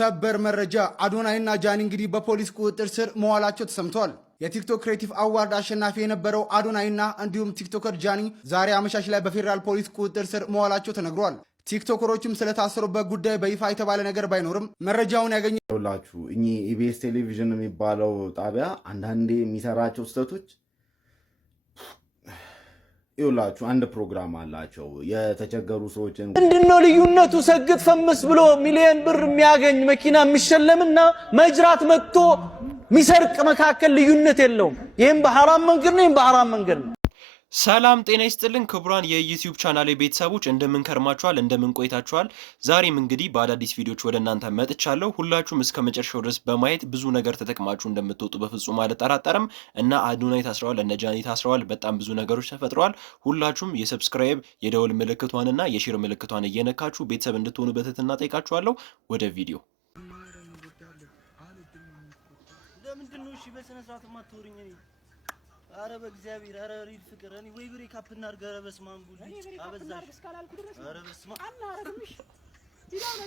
ሰበር መረጃ አዶናይና ጃኒ እንግዲህ በፖሊስ ቁጥጥር ስር መዋላቸው ተሰምቷል። የቲክቶክ ክሬቲቭ አዋርድ አሸናፊ የነበረው አዶናይና እንዲሁም ቲክቶከር ጃኒ ዛሬ አመሻሽ ላይ በፌዴራል ፖሊስ ቁጥጥር ስር መዋላቸው ተነግሯል። ቲክቶከሮችም ስለታሰሩበት ጉዳይ በይፋ የተባለ ነገር ባይኖርም መረጃውን ያገኘላችሁ እኚህ ኢቢኤስ ቴሌቪዥን የሚባለው ጣቢያ አንዳንዴ የሚሰራቸው ስህተቶች ይውላችሁ አንድ ፕሮግራም አላቸው የተቸገሩ ሰዎችን ምንድነው ልዩነቱ? ሰግጥ ፈምስ ብሎ ሚሊዮን ብር የሚያገኝ መኪና የሚሸለምና መጅራት መጥቶ ሚሰርቅ መካከል ልዩነት የለውም። ይሄም በሐራም መንገድ ነው፣ ይሄም በሐራም መንገድ ነው። ሰላም ጤና ይስጥልን ክቡራን የዩቲዩብ ቻናሌ ቤተሰቦች እንደምን ከርማችኋል? እንደምን ቆይታችኋል? ዛሬም እንግዲህ በአዳዲስ ቪዲዮዎች ወደ እናንተ መጥቻለሁ። ሁላችሁም እስከ መጨረሻው ድረስ በማየት ብዙ ነገር ተጠቅማችሁ እንደምትወጡ በፍጹም አልጠራጠርም። እና አዶናይ ታስረዋል፣ እነ ጃኒ ታስረዋል፣ በጣም ብዙ ነገሮች ተፈጥረዋል። ሁላችሁም የሰብስክራይብ የደወል ምልክቷንና የሼር ምልክቷን እየነካችሁ ቤተሰብ እንድትሆኑ በትህትና ጠይቃችኋለሁ። ወደ ቪዲዮ ለምንድነው እሺ በስነ ስርዓት ማትወሪኝ? አረ በእግዚአብሔር አረ ሪል ፍቅር እኔ ወይ ብሬክ አፕ እናድርግ። አረ በስመ አብ ጉድ አበዛሽ። አረ በስመ አብ አናረግምሽ ዲላው ነው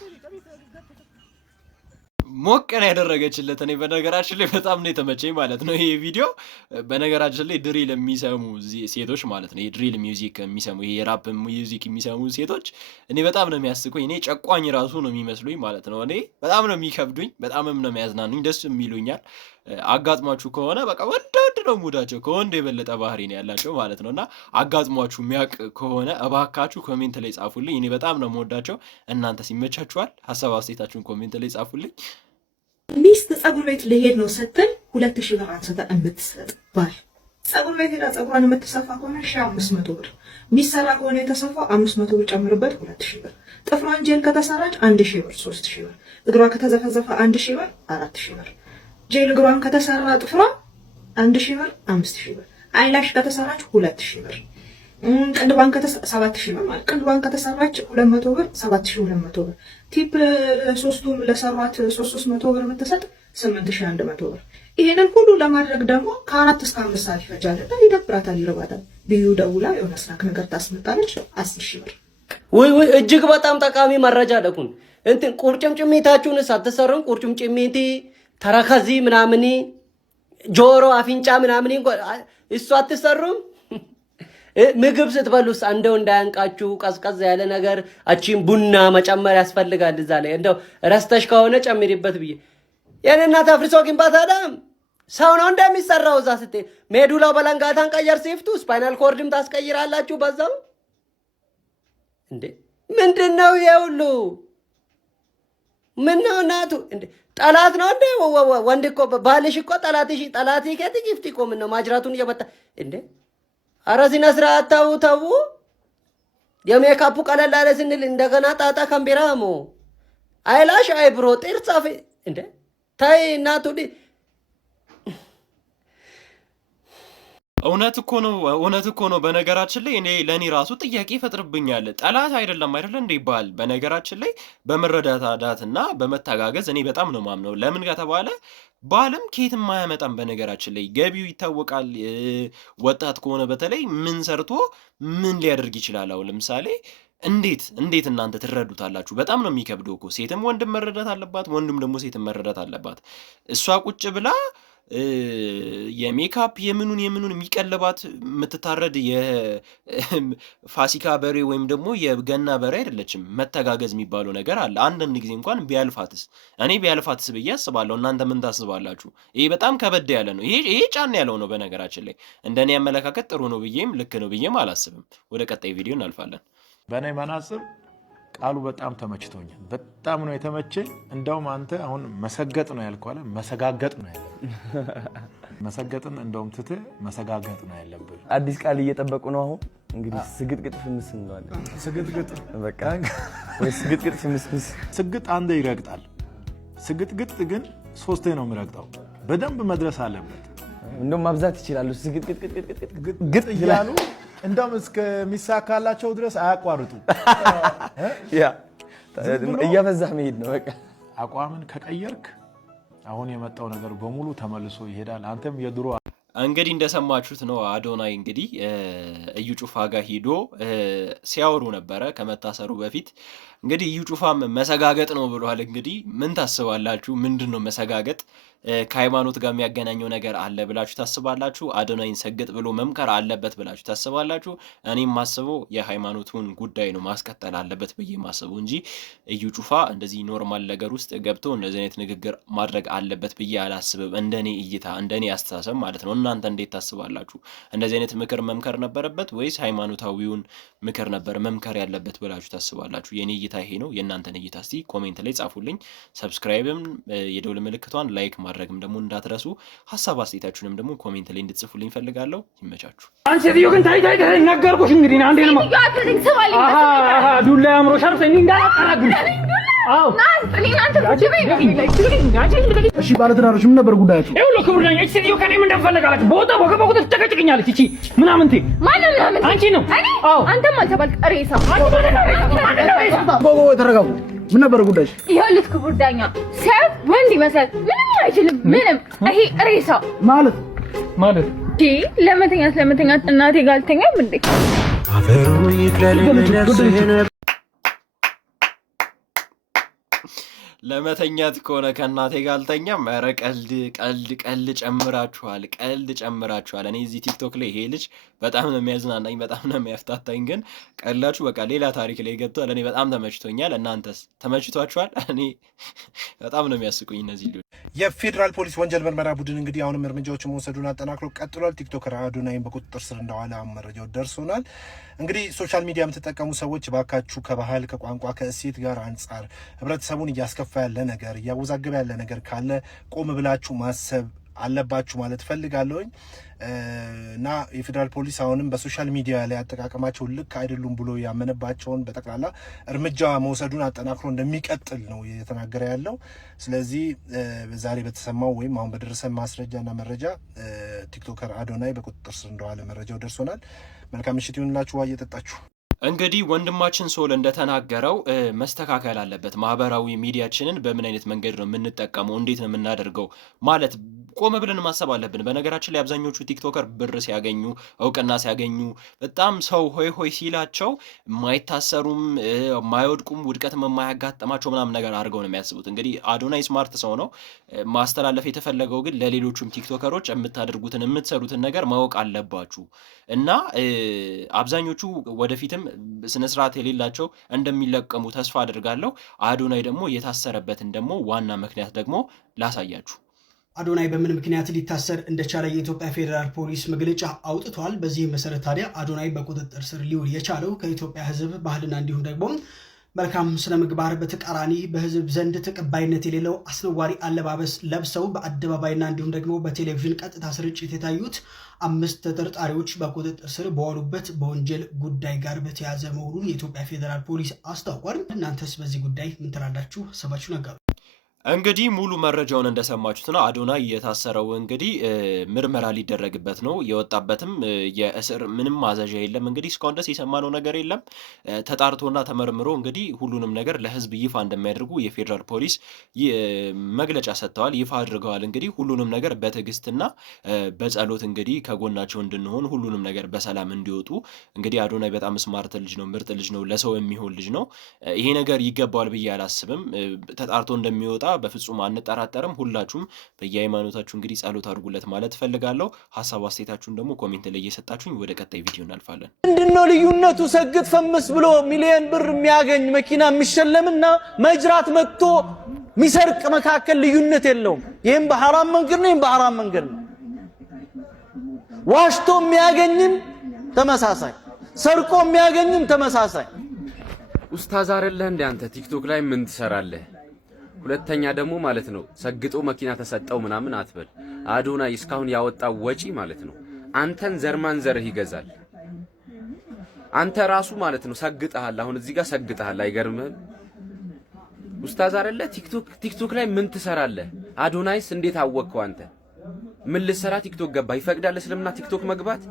ሞቅ ነው ያደረገችለት። እኔ በነገራችን ላይ በጣም ነው የተመቸኝ ማለት ነው ይሄ ቪዲዮ። በነገራችን ላይ ድሪል የሚሰሙ ሴቶች ማለት ነው የድሪል ሚውዚክ የሚሰሙ ይሄ የራፕ ሚውዚክ የሚሰሙ ሴቶች እኔ በጣም ነው የሚያስቁኝ። እኔ ጨቋኝ ራሱ ነው የሚመስሉኝ ማለት ነው። እኔ በጣም ነው የሚከብዱኝ፣ በጣምም ነው የሚያዝናኑኝ፣ ደስ የሚሉኛል። አጋጥሟችሁ ከሆነ በቃ ወንድ ነው ሙዳቸው፣ ከወንድ የበለጠ ባህሪ ነው ያላቸው ማለት ነውና አጋጥሟችሁ የሚያውቅ ከሆነ እባካችሁ ኮሜንት ላይ ጻፉልኝ። እኔ በጣም ነው የምወዳቸው። እናንተ ሲመቻችኋል ሐሳብ አስተያየታችሁን ኮሜንት ላይ ጻፉልኝ። ሚስት ጸጉር ቤት ልሄድ ነው ስትል 2000 ብር አንስታ የምትሰጥ ባል ጸጉር ቤት ሄዳ ጸጉሯን የምትሰፋ ከሆነ 500 ብር ሚሰራ ከሆነ የተሰፋው 500 ብር ጨምርበት 2000 ብር ጥፍሯን ጄል ከተሰራች 1000 ብር 3000 ብር እግሯ ከተዘፈዘፈ 1000 ብር 4000 ብር ጄል እግሯን ከተሰራ ጥፍሯ 1000 ብር 5000 ብር አይላሽ ከተሰራች 2000 ብር ቅንድቧን ከተሰራች 7000 ብር ማለት ቅንድቧን ከተሰራች 200 ብር 7200 ብር ቲፕ ለሶስቱም ለሰሯት 300 ብር የምትሰጥ 8100 ብር። ይሄንን ሁሉ ለማድረግ ደግሞ ከ4 እስከ 5 ሰዓት ይፈጃል። ይደብራታል፣ ይርባታል። ቢዩ ደውላ የሆነ ስናክ ነገር ታስመጣለች 10000 ብር። ወይ እጅግ በጣም ጠቃሚ መረጃ ደኩን እንትን ቁርጭምጭሚታችሁን ሳትሰሩን ቁርጭምጭሚቲ ተረከዚ ምናምን ጆሮ አፍንጫ ምናምን እሱ አትሰሩም። ምግብ ስትበሉስ እንደው እንዳያንቃችሁ ቀዝቀዝ ያለ ነገር አቺን ቡና መጨመር ያስፈልጋል። እዛ ላይ እንደው ረስተሽ ከሆነ ጨምሪበት ብዬ የኔናት አፍሪሶ ግንባታ ዳም ሰው ነው እንደሚሰራው። እዛ ስትሄድ ሜዱላው በለንጋታን ቀየር ሲፍቱ ስፓይናል ኮርድም ታስቀይራላችሁ በዛው። እንዴ ምንድነው ይሄውሉ? ምነው እናቱ እንዴ ጠላት ነው እንዴ? ወንድ እኮ ባልሽ እኮ ጠላት ይከት እኮ ምነው ማጅራቱን እየበታ እንዴ? ኧረ ስነ ስርዓት ተው። የሜካፑ ቀለል አለ ስንል እንደገና ጣጣ ካምቢራሞ አይላሽ አይብሮ ጥርጻፍ እንዴ ታይ እናቱ እውነት እኮ ነው። በነገራችን ላይ ለኔ ራሱ ጥያቄ ይፈጥርብኛል። ጠላት አይደለም እንደ ይባል። በነገራችን ላይ በመረዳዳትና በመተጋገዝ እኔ በጣም ነው ማምነው። ለምን ከተባለ ባልም ከየትም አያመጣም። በነገራችን ላይ ገቢው ይታወቃል። ወጣት ከሆነ በተለይ ምን ሰርቶ ምን ሊያደርግ ይችላል? አሁን ለምሳሌ እንዴት እናንተ ትረዱታላችሁ? በጣም ነው የሚከብደው እኮ። ሴትም ወንድም መረዳት አለባት፣ ወንድም ደግሞ ሴትም መረዳት አለባት። እሷ ቁጭ ብላ የሜካፕ የምኑን የሚቀለባት የምትታረድ የፋሲካ በሬ ወይም ደግሞ የገና በሬ አይደለችም። መተጋገዝ የሚባለው ነገር አለ። አንዳንድ ጊዜ እንኳን እኔ ቢያልፋትስ ብዬ አስባለሁ። እናንተ ምን ታስባላችሁ? ይሄ በጣም ከበድ ያለ ነው። ይሄ ጫና ያለው ነው። በነገራችን ላይ እንደኔ አመለካከት ጥሩ ነው ብዬም ልክ ነው ብዬም አላስብም። ወደ ቀጣይ ቪዲዮ እናልፋለን። በእኔ መናጽር ቃሉ በጣም ተመችቶኛል። በጣም ነው የተመቸኝ። እንደውም አንተ አሁን መሰገጥ ነው ያልከው አለ መሰጋገጥ ነው ያለብህ። መሰገጥን እንደውም ትተህ መሰጋገጥ ነው ያለብህ። አዲስ ቃል እየጠበቁ ነው። አሁን እንግዲህ ስግጥግጥ ፍምስ እንለዋለን። ስግጥግጥ በቃ ወይ ስግጥግጥ ፍምስ። ስግጥ አንዴ ይረግጣል። ስግጥግጥ ግን 3 ነው የሚረግጠው። በደንብ መድረስ አለበት። እንደውም ማብዛት ይችላሉ። ስግጥግጥ እያሉ እንደውም እስከሚሳካላቸው ድረስ አያቋርጡ። ያ እያበዛህ መሄድ ነው በቃ። አቋምን ከቀየርክ አሁን የመጣው ነገር በሙሉ ተመልሶ ይሄዳል። አንተም የድሮ እንግዲህ እንደሰማችሁት ነው። አዶናይ እንግዲህ እዩ ጩፋ ጋር ሄዶ ሲያወሩ ነበረ ከመታሰሩ በፊት እንግዲህ እዩ ጩፋም መሰጋገጥ ነው ብሏል። እንግዲህ ምን ታስባላችሁ? ምንድን ነው መሰጋገጥ? ከሃይማኖት ጋር የሚያገናኘው ነገር አለ ብላችሁ ታስባላችሁ? አዶናይን ሰግጥ ብሎ መምከር አለበት ብላችሁ ታስባላችሁ? እኔም ማስበው የሃይማኖቱን ጉዳይ ነው ማስቀጠል አለበት ብዬ ማስበው እንጂ እዩ ጩፋ እንደዚህ ኖርማል ነገር ውስጥ ገብቶ እንደዚህ አይነት ንግግር ማድረግ አለበት ብዬ አላስብም። እንደኔ እይታ፣ እንደኔ አስተሳሰብ ማለት ነው። እናንተ እንዴት ታስባላችሁ? እንደዚህ አይነት ምክር መምከር ነበረበት ወይስ ሃይማኖታዊውን ምክር ነበር መምከር ያለበት ብላችሁ ታስባላችሁ? የኔ እይታ ይሄ ነው። የእናንተን እይታ እስቲ ኮሜንት ላይ ጻፉልኝ። ሰብስክራይብም የደውል ምልክቷን ላይክ ማድረግም ደግሞ እንዳትረሱ። ሀሳብ አስተያየታችሁንም ደግሞ ኮሜንት ላይ እንድትጽፉልኝ ፈልጋለሁ። ይመቻችሁ። አንቺ ሴትዮ ግን ታይ ነገርኩሽ። እንግዲህ አንዴ ነው ዱላ አምሮሻል። ሰኒ እንዳላጠራግም እሺ፣ ባለትዳሮች ምን ነበር ጉዳያችሁ? ይኸውልህ ክቡር ዳኛ፣ እቺ ሴትዮ ከእኔ ምን እንደፈለጋለች በወጣ በገባኩት ትጨቀጭቅኛለች። እቺ ምናምንቴ ማንም አንቺ ነው። አዎ አንተም አልተባልክ ሬሳ። ተረጋጉ። ምን ነበር ጉዳይሽ? ይኸውልህ ክቡር ዳኛ፣ ሰው ወንድ ይመስላል ምንም አይችልም። ምንም ይሄ ሬሳ ማለት ለመተኛት እናቴ ጋር አልተኛም እንዴ? አፈሩ ይክለል ለመተኛት ከሆነ ከእናቴ ጋር አልተኛም። ኧረ ቀልድ ጨምራችኋል። እኔ እዚህ ቲክቶክ ላይ ይሄ ልጅ በጣም ነው የሚያዝናናኝ፣ በጣም ነው የሚያፍታታኝ። ግን ቀላችሁ በቃ ሌላ ታሪክ ላይ ገብቷል። እኔ በጣም ተመችቶኛል። እናንተስ ተመችቷችኋል? እኔ በጣም ነው የሚያስቁኝ እነዚህ ልጆች። የፌዴራል ፖሊስ ወንጀል ምርመራ ቡድን እንግዲህ አሁንም እርምጃዎችን መውሰዱን አጠናክሮ ቀጥሏል። ቲክቶከር አዶናይን በቁጥጥር ስር እንደዋለ መረጃው ደርሶናል። እንግዲህ ሶሻል ሚዲያ የምትጠቀሙ ሰዎች ባካችሁ ከባህል ከቋንቋ ከእሴት ጋር አንጻር ህብረተሰቡን እያስከፋ ያለ ነገር እያወዛገበ ያለ ነገር ካለ ቆም ብላችሁ ማሰብ አለባችሁ ማለት ፈልጋለሁኝ። እና የፌዴራል ፖሊስ አሁንም በሶሻል ሚዲያ ላይ አጠቃቀማቸው ልክ አይደሉም ብሎ ያመነባቸውን በጠቅላላ እርምጃ መውሰዱን አጠናክሮ እንደሚቀጥል ነው እየተናገረ ያለው። ስለዚህ ዛሬ በተሰማው ወይም አሁን በደረሰ ማስረጃና መረጃ ቲክቶከር አዶናይ በቁጥጥር ስር እንደዋለ መረጃው ደርሶናል። መልካም ምሽት ይሁንላችሁ። ዋይ እየጠጣችሁ እንግዲህ ወንድማችን ሶል እንደተናገረው መስተካከል አለበት። ማህበራዊ ሚዲያችንን በምን አይነት መንገድ ነው የምንጠቀመው፣ እንዴት ነው የምናደርገው ማለት ቆም ብለን ማሰብ አለብን። በነገራችን ላይ አብዛኞቹ ቲክቶከር ብር ሲያገኙ እውቅና ሲያገኙ በጣም ሰው ሆይ ሆይ ሲላቸው ማይታሰሩም ማይወድቁም ውድቀትም የማያጋጥማቸው ምናምን ነገር አድርገው ነው የሚያስቡት። እንግዲህ አዶናይ ስማርት ሰው ነው። ማስተላለፍ የተፈለገው ግን ለሌሎቹም ቲክቶከሮች የምታደርጉትን የምትሰሩትን ነገር ማወቅ አለባችሁ እና አብዛኞቹ ወደፊትም ስነስርዓት የሌላቸው እንደሚለቀሙ ተስፋ አድርጋለሁ። አዶናይ ደግሞ የታሰረበትን ደግሞ ዋና ምክንያት ደግሞ ላሳያችሁ። አዶናይ በምን ምክንያት ሊታሰር እንደቻለ የኢትዮጵያ ፌዴራል ፖሊስ መግለጫ አውጥቷል። በዚህ መሰረት ታዲያ አዶናይ በቁጥጥር ስር ሊውል የቻለው ከኢትዮጵያ ሕዝብ ባህልና እንዲሁም ደግሞ መልካም ስነ ምግባር በተቃራኒ በሕዝብ ዘንድ ተቀባይነት የሌለው አስነዋሪ አለባበስ ለብሰው በአደባባይና እንዲሁም ደግሞ በቴሌቪዥን ቀጥታ ስርጭት የታዩት 5 ተጠርጣሪዎች በቁጥጥር ስር በዋሉበት በወንጀል ጉዳይ ጋር በተያያዘ መሆኑን የኢትዮጵያ ፌዴራል ፖሊስ አስታውቋል። እናንተስ በዚህ ጉዳይ ምን ትላላችሁ? ሀሳባችሁን አጋሩ። እንግዲህ ሙሉ መረጃውን እንደሰማችሁት ነው። አዶናይ የታሰረው እንግዲህ ምርመራ ሊደረግበት ነው። የወጣበትም የእስር ምንም ማዘዣ የለም። እንግዲህ እስካሁን ድረስ የሰማነው ነገር የለም። ተጣርቶና ተመርምሮ እንግዲህ ሁሉንም ነገር ለህዝብ ይፋ እንደሚያደርጉ የፌዴራል ፖሊስ መግለጫ ሰጥተዋል፣ ይፋ አድርገዋል። እንግዲህ ሁሉንም ነገር በትዕግስትና በጸሎት እንግዲህ ከጎናቸው እንድንሆን ሁሉንም ነገር በሰላም እንዲወጡ እንግዲህ አዶናይ በጣም ስማርት ልጅ ነው፣ ምርጥ ልጅ ነው፣ ለሰው የሚሆን ልጅ ነው። ይሄ ነገር ይገባዋል ብዬ አላስብም። ተጣርቶ እንደሚወጣ በፍጹም አንጠራጠርም። ሁላችሁም በየሃይማኖታችሁ እንግዲህ ጸሎት አድርጉለት ማለት ፈልጋለሁ። ሀሳብ አስተያየታችሁን ደግሞ ኮሜንት ላይ እየሰጣችሁኝ ወደ ቀጣይ ቪዲዮ እናልፋለን። ምንድነው ልዩነቱ? ሰግጥ ፈምስ ብሎ ሚሊዮን ብር የሚያገኝ መኪና የሚሸለምና መጅራት መጥቶ ሚሰርቅ መካከል ልዩነት የለውም። ይህም በሐራም መንገድ ነው፣ ይህም በሐራም መንገድ ነው። ዋሽቶ የሚያገኝም ተመሳሳይ፣ ሰርቆ የሚያገኝም ተመሳሳይ። ኡስታዝ አይደለህ እንደ አንተ ቲክቶክ ላይ ምን ትሰራለህ? ሁለተኛ ደግሞ ማለት ነው ሰግጦ መኪና ተሰጠው ምናምን አትበል። አዶናይ እስካሁን ያወጣው ወጪ ማለት ነው አንተን ዘርማን ዘርህ ይገዛል። አንተ ራሱ ማለት ነው ሰግጠሃል። አሁን እዚህ ጋር ሰግጠሃል። አይገርምህም? ኡስታዝ አይደለ? ቲክቶክ ላይ ምን ትሰራለህ? አዶናይስ እንዴት አወቅከው? አንተ ምን ልሰራ ቲክቶክ ገባ? ይፈቅዳል እስልምና ቲክቶክ መግባት?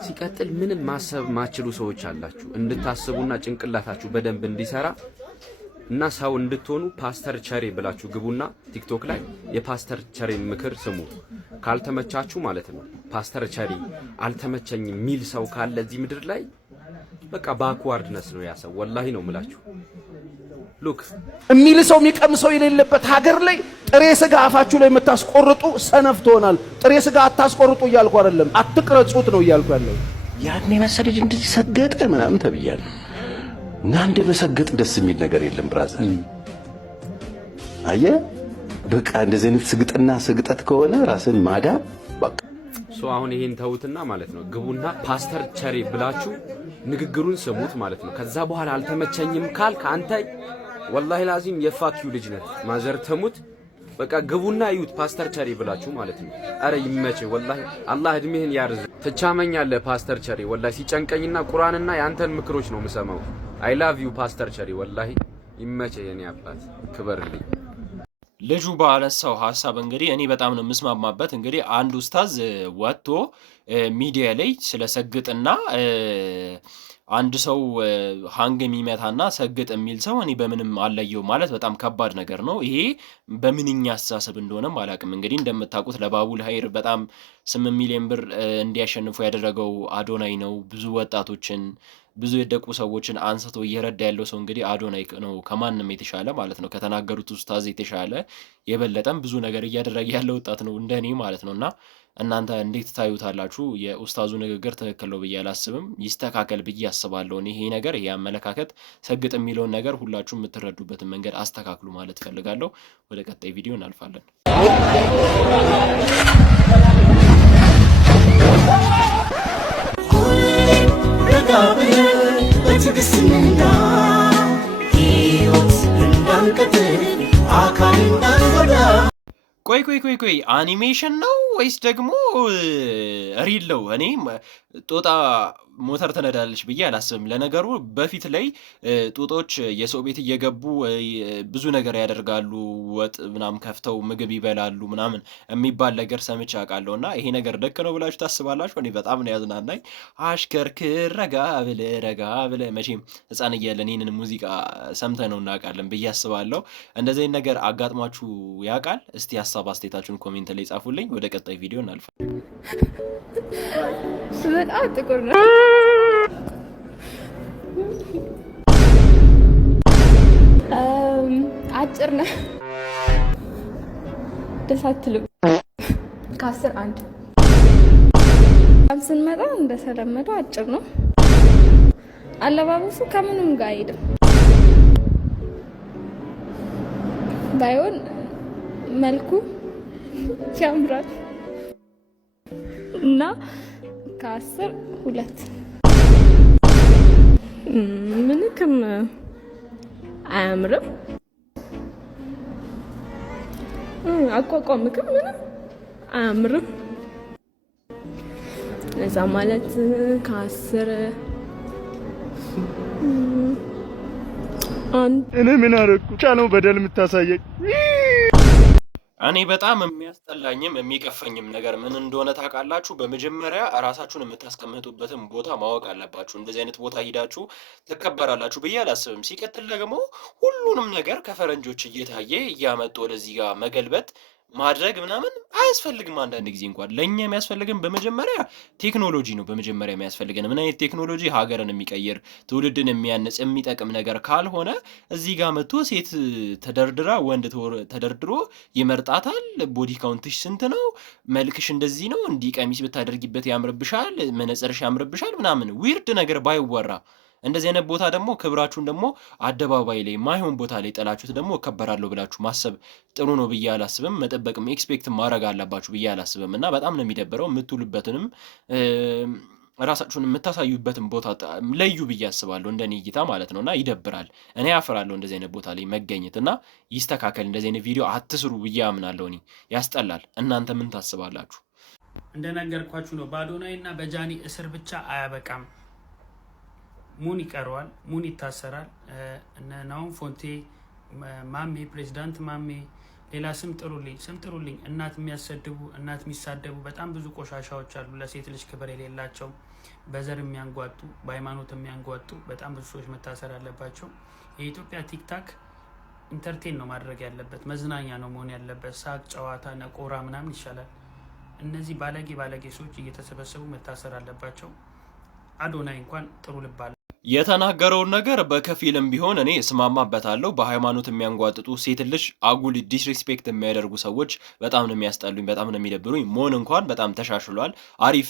ሲቀጥል ምንም ማሰብ ማችሉ ሰዎች አላችሁ። እንድታስቡና ጭንቅላታችሁ በደንብ እንዲሰራ እና ሰው እንድትሆኑ ፓስተር ቸሬ ብላችሁ ግቡና ቲክቶክ ላይ የፓስተር ቸሬ ምክር ስሙ። ካልተመቻችሁ ማለት ነው ፓስተር ቸሬ አልተመቸኝም ሚል ሰው ካለ እዚህ ምድር ላይ በቃ ባክዋርድነስ ነው ያ ሰው። ወላሂ ነው ምላችሁ። ሉክ የሚል ሰው የሚቀምሰው የሌለበት ሀገር ላይ ጥሬ ስጋ አፋችሁ ላይ የምታስቆርጡ ሰነፍ ትሆናል። ጥሬ ስጋ አታስቆርጡ እያልኩ አይደለም፣ አትቅረጹት ነው እያልኩ ያለው። ያኔ መሰለኝ እንደዚህ ሰገጠ ምናምን ተብያለሁ እና እንደ መሰገጥ ደስ የሚል ነገር የለም ብራዘር። አየህ በቃ እንደዚህ አይነት ስግጠት ከሆነ ራስን ማዳብ በቃ አሁን ይሄን ተውትና ማለት ነው ግቡና ፓስተር ቸሪ ብላችሁ ንግግሩን ስሙት ማለት ነው። ከዛ በኋላ አልተመቸኝም ካልክ አንተ ወላሂ ላዚም የፋኪው ልጅ ነህ። ማዘር ተሙት በቃ ግቡና እዩት ፓስተር ቸሪ ብላችሁ ማለት ነው። አረ ይመችህ ወላሂ አላህ እድሜህን ያርዝ። ትቻመኛለህ ፓስተር ቸሪ ወላሂ ሲጨንቀኝና ቁርአንና ያንተን ምክሮች ነው የምሰማው። አይ ላቭ ዩ ፓስተር ቸሪ ወላሂ ይመችህ የኔ አባት ክበርልኝ። ልጁ ባነሳው ሀሳብ እንግዲህ እኔ በጣም ነው የምስማማበት። እንግዲህ አንድ ኡስታዝ ወጥቶ ሚዲያ ላይ ስለ ሰግጥና አንድ ሰው ሃንግ የሚመታና ሰግጥ የሚል ሰው እኔ በምንም አለየው ማለት በጣም ከባድ ነገር ነው። ይሄ በምንኛ አስተሳሰብ እንደሆነም አላውቅም። እንግዲህ እንደምታውቁት ለባቡል ሀይር በጣም 8 ሚሊዮን ብር እንዲያሸንፉ ያደረገው አዶናይ ነው። ብዙ ወጣቶችን ብዙ የደቁ ሰዎችን አንስቶ እየረዳ ያለው ሰው እንግዲህ አዶናይ ነው፣ ከማንም የተሻለ ማለት ነው። ከተናገሩት ኡስታዝ የተሻለ የበለጠም ብዙ ነገር እያደረገ ያለ ወጣት ነው እንደኔ ማለት ነው። እና እናንተ እንዴት ታዩታላችሁ? የኡስታዙ ንግግር ትክክል ነው ብዬ አላስብም። ይስተካከል ብዬ አስባለሁ። ይሄ ነገር ይሄ አመለካከት ሰግጥ የሚለውን ነገር ሁላችሁ የምትረዱበትን መንገድ አስተካክሉ ማለት ፈልጋለሁ። ወደ ቀጣይ ቪዲዮ እናልፋለን። ቆይ አኒሜሽን ነው ወይስ ደግሞ ሪል ነው? እኔ ጦጣ ሞተር ትነዳለች ብዬ አላስብም። ለነገሩ በፊት ላይ ጦጦች የሰው ቤት እየገቡ ብዙ ነገር ያደርጋሉ፣ ወጥ ምናምን ከፍተው ምግብ ይበላሉ ምናምን የሚባል ነገር ሰምቼ አውቃለሁ። እና ይሄ ነገር ልክ ነው ብላችሁ ታስባላችሁ? እኔ በጣም ነው ያዝናናኝ። አሽከርክር ረጋ ብለ መቼም ሕፃን እያለን ይህንን ሙዚቃ ሰምተን ነው እናውቃለን ብዬ አስባለሁ። እንደዚህ ነገር አጋጥሟችሁ ያውቃል? እስቲ ሀሳብ አስተያየታችሁን ኮሜንት ላይ ጻፉልኝ። ወደ ቀጣይ ቪዲዮ እናልፋለን። በጣም ጥቁር ነው። አጭር ነው። ደስ አትልም። ከ10 1 ስንመጣ እንደተለመደው አጭር ነው። አለባበሱ ከምንም ጋር አይሄድም። ባይሆን መልኩ ያምራል እና ከ10 2 ምንክም አያምርም። አቋቋምክም ምንም አያምርም። ለዛ ማለት ከ10 እኔ ምን አደረኩ? ቻለው በደል የምታሳየኝ እኔ በጣም የሚያስጠላኝም የሚቀፈኝም ነገር ምን እንደሆነ ታውቃላችሁ? በመጀመሪያ ራሳችሁን የምታስቀምጡበትን ቦታ ማወቅ አለባችሁ። እንደዚህ አይነት ቦታ ሂዳችሁ ትከበራላችሁ ብዬ አላስብም። ሲቀጥል ደግሞ ሁሉንም ነገር ከፈረንጆች እየታየ እያመጡ ወደዚህ ጋር መገልበጥ ማድረግ ምናምን አያስፈልግም። አንዳንድ ጊዜ እንኳን ለእኛ የሚያስፈልግን በመጀመሪያ ቴክኖሎጂ ነው። በመጀመሪያ የሚያስፈልገን ምን አይነት ቴክኖሎጂ? ሀገርን የሚቀይር ትውልድን የሚያንጽ የሚጠቅም ነገር ካልሆነ እዚህ ጋር መጥቶ ሴት ተደርድራ ወንድ ተደርድሮ ይመርጣታል። ቦዲ ካውንትሽ ስንት ነው? መልክሽ እንደዚህ ነው፣ እንዲህ ቀሚስ ብታደርጊበት ያምርብሻል፣ መነጽርሽ ያምርብሻል ምናምን ዊርድ ነገር ባይወራ እንደዚህ አይነት ቦታ ደግሞ ክብራችሁን ደግሞ አደባባይ ላይ ማይሆን ቦታ ላይ ጠላችሁት ደግሞ እከበራለሁ ብላችሁ ማሰብ ጥሩ ነው ብዬ አላስብም። መጠበቅም ኤክስፔክት ማድረግ አለባችሁ ብዬ አላስብም። እና በጣም ነው የሚደብረው። የምትውሉበትንም ራሳችሁን የምታሳዩበትን ቦታ ለዩ ብዬ አስባለሁ፣ እንደኔ እይታ ማለት ነው። እና ይደብራል። እኔ አፍራለሁ እንደዚህ አይነት ቦታ ላይ መገኘት እና ይስተካከል። እንደዚህ አይነት ቪዲዮ አትስሩ ብዬ አምናለሁ። እኔ ያስጠላል። እናንተ ምን ታስባላችሁ? እንደነገርኳችሁ ነው። በአዶናይ እና በጃኒ እስር ብቻ አያበቃም። ሙን ይቀረዋል፣ ሙን ይታሰራል። እነ ናሆም ፎንቴ፣ ማሜ፣ ፕሬዚዳንት ማሜ፣ ሌላ ስም ጥሩልኝ። እናት የሚያሰድቡ እናት የሚሳደቡ በጣም ብዙ ቆሻሻዎች አሉ። ለሴት ልጅ ክብር የሌላቸው፣ በዘር የሚያንጓጡ፣ በሃይማኖት የሚያንጓጡ በጣም ብዙ ሰዎች መታሰር አለባቸው። የኢትዮጵያ ቲክታክ ኢንተርቴን ነው ማድረግ ያለበት፣ መዝናኛ ነው መሆን ያለበት። ሳቅ፣ ጨዋታ፣ ነቆራ ምናምን ይሻላል። እነዚህ ባለጌ ሰዎች እየተሰበሰቡ መታሰር አለባቸው። አዶናይ እንኳን ጥሩ ልብ አለ። የተናገረውን ነገር በከፊልም ቢሆን እኔ እስማማበታለሁ። በሃይማኖት የሚያንጓጥጡ ሴት ልጅ አጉል ዲስሪስፔክት የሚያደርጉ ሰዎች በጣም ነው የሚያስጠሉኝ፣ በጣም ነው የሚደብሩኝ። ሞን እንኳን በጣም ተሻሽሏል፣ አሪፍ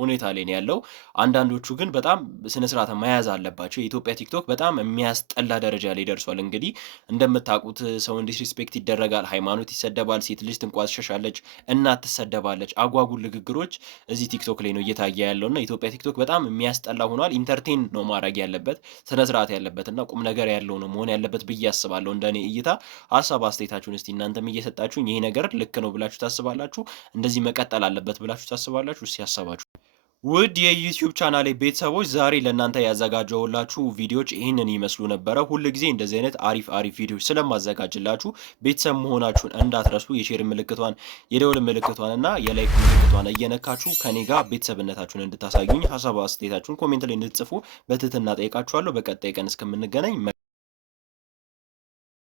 ሁኔታ ላይ ነው ያለው። አንዳንዶቹ ግን በጣም ስነስርዓት መያዝ አለባቸው። የኢትዮጵያ ቲክቶክ በጣም የሚያስጠላ ደረጃ ላይ ደርሷል። እንግዲህ እንደምታውቁት ሰውን ዲስሪስፔክት ይደረጋል፣ ሃይማኖት ይሰደባል፣ ሴት ልጅ ትንቋሸሻለች፣ እናት ትሰደባለች። አጓጉል ንግግሮች እዚህ ቲክቶክ ላይ ነው እየታየ ያለውና ኢትዮጵያ ቲክቶክ በጣም የሚያስጠላ ሆኗል። ኢንተርቴን ነው ማድረግ ያለበት ስነ ስርዓት ያለበትና ቁም ነገር ያለው ነው መሆን ያለበት ብዬ አስባለሁ። እንደኔ እይታ ሀሳብ አስተያየታችሁን እስቲ እናንተም እየሰጣችሁኝ ይሄ ነገር ልክ ነው ብላችሁ ታስባላችሁ? እንደዚህ መቀጠል አለበት ብላችሁ ታስባላችሁ? እስቲ ያሰባችሁ ውድ የዩቲዩብ ቻናሌ ቤተሰቦች ዛሬ ለእናንተ ያዘጋጀውላችሁ ቪዲዮዎች ይህንን ይመስሉ ነበረ። ሁል ጊዜ እንደዚህ አይነት አሪፍ ቪዲዮዎች ስለማዘጋጅላችሁ ቤተሰብ መሆናችሁን እንዳትረሱ። የሼር ምልክቷን የደውል ምልክቷን እና የላይክ ምልክቷን እየነካችሁ ከኔ ጋር ቤተሰብነታችሁን እንድታሳዩኝ ሀሳብ አስተያየታችሁን ኮሜንት ላይ እንድትጽፉ በትህትና ጠይቃችኋለሁ። በቀጣይ ቀን እስከምንገናኝ